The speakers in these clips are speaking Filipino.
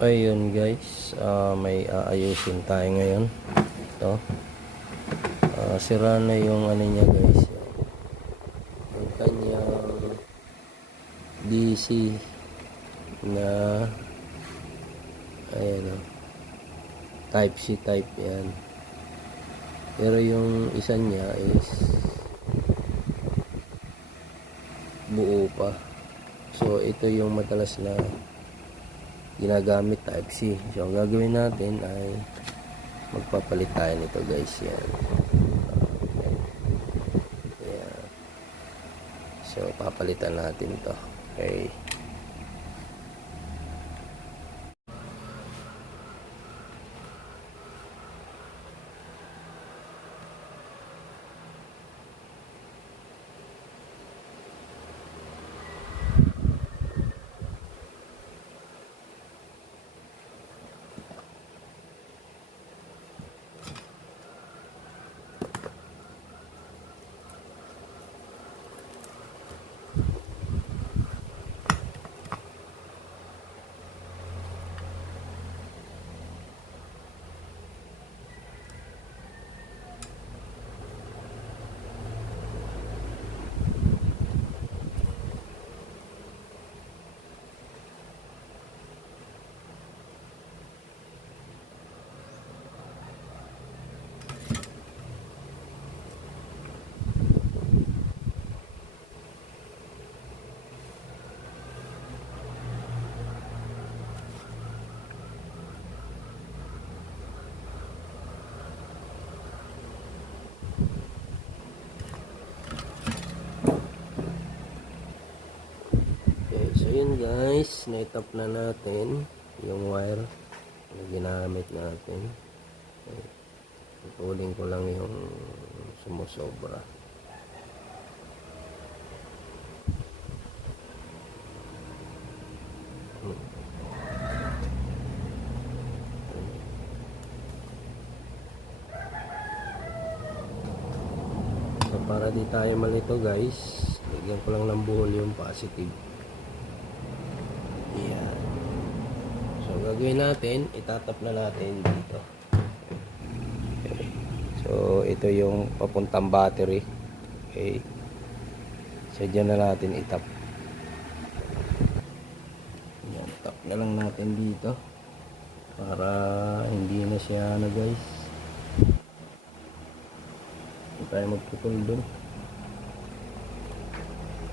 Ayun guys, may aayusin tayo ngayon. Ito, sira na yung ano niya guys, yung kanyang DC na ayan, type C type yan. Pero yung isa niya is buo pa. So ito yung madalas na ginagamit type C. So ang gagawin natin ay magpapalit tayo nito guys. Yan. Yan. So papalitan natin ito. Okay. So yun guys, na-tap na natin yung wire na ginamit natin. Putulin ko lang yung sumusobra. So para di tayo malito guys, bigyan ko lang ng buhol yung positive. Yan. So gagawin natin, itatap na natin dito. Okay. So ito yung papuntang battery. Okay. So dyan na natin itap. Yan, tap na lang natin dito para hindi na siya na guys. Hindi tayo magputol dun.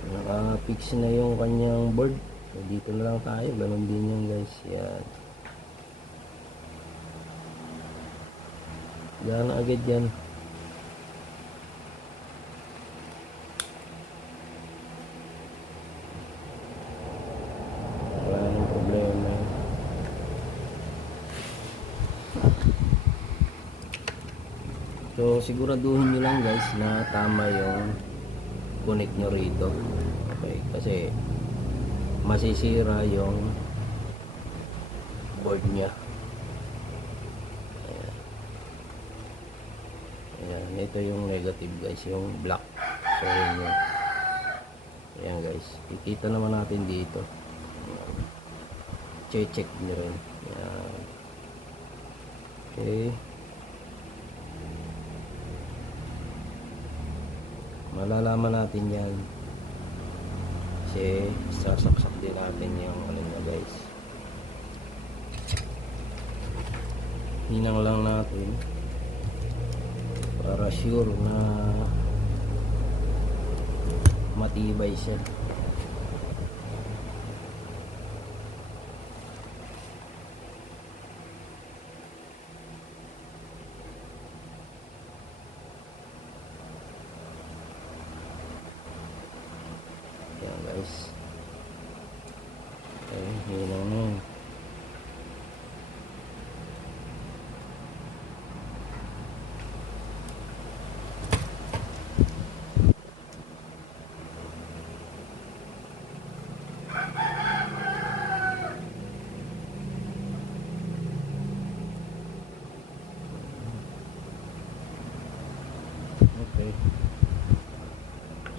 Naka-fix na yung kanyang board. So, dito na lang tayo, ganun din yan guys. Yan. Diyan agad yan. Wala nang problema. So siguraduhin nyo lang guys na tama yung connect nyo rito. Okay, kasi masisira yung board nya. Ayan. Ayan, ito yung negative guys, yung black. So yun yun. Ayan guys, kikita naman natin dito. Check nyo rin. Ayan. Okay, malalaman natin yan kasi sasaksak din natin yung ano na guys. Hinang lang natin para sure na matibay siya. Yan guys. Okay, hinang na. Okay.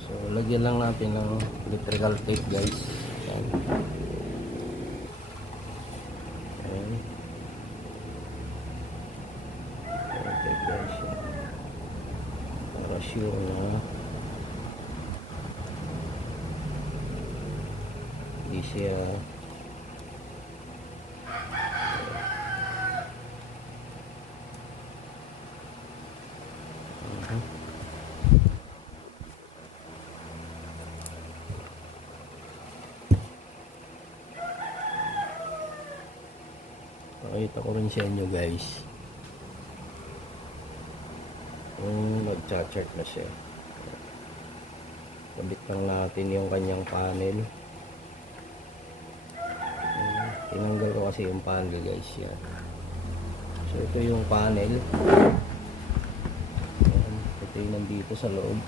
So lagyan lang natin ng electrical tape guys. Yan. Okay. guys. Para sure na hindi siya pakita ko rin sa inyo guys kung nag-charge na siya. Kabit lang natin yung kanyang panel. Tinanggal ko kasi yung panel guys yan. So ito yung panel. Ayan, ito yung nandito sa loob.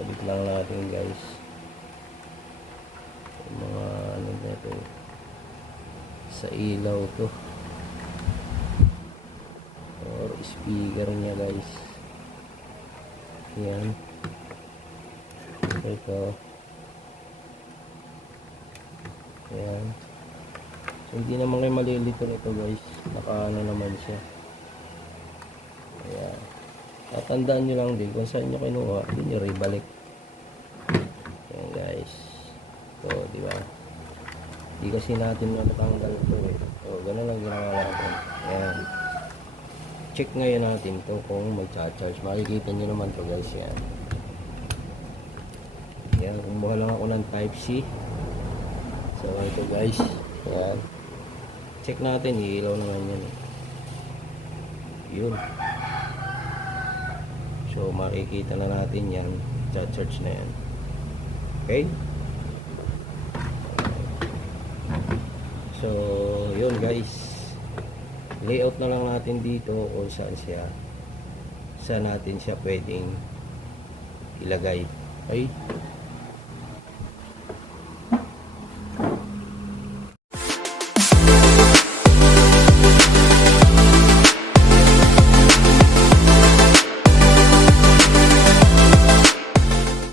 Kabit lang natin guys yung mga ano dito sa ilaw to or speaker niya guys. Yan ito. Ayan. So hindi naman kayo malilito nito guys, nakaano naman siya. Ayan, tatandaan nyo lang din kung saan nyo kinuha, hindi nyo ibalik. Ayan guys, so diba hindi kasi natin natanggal ito eh. So ganun lang ginawa natin. Ayan, check ngayon natin to kung mag-charge. Makikita nyo naman to guys. Yan, yan, kumuha lang ako ng Type-C. So ito guys, yan, check natin, iilaw naman yan eh. Yun, so makikita na natin yan, charge na yan. Okay, so yun guys, layout na lang natin dito kung saan natin siya pwedeng ilagay. Okay,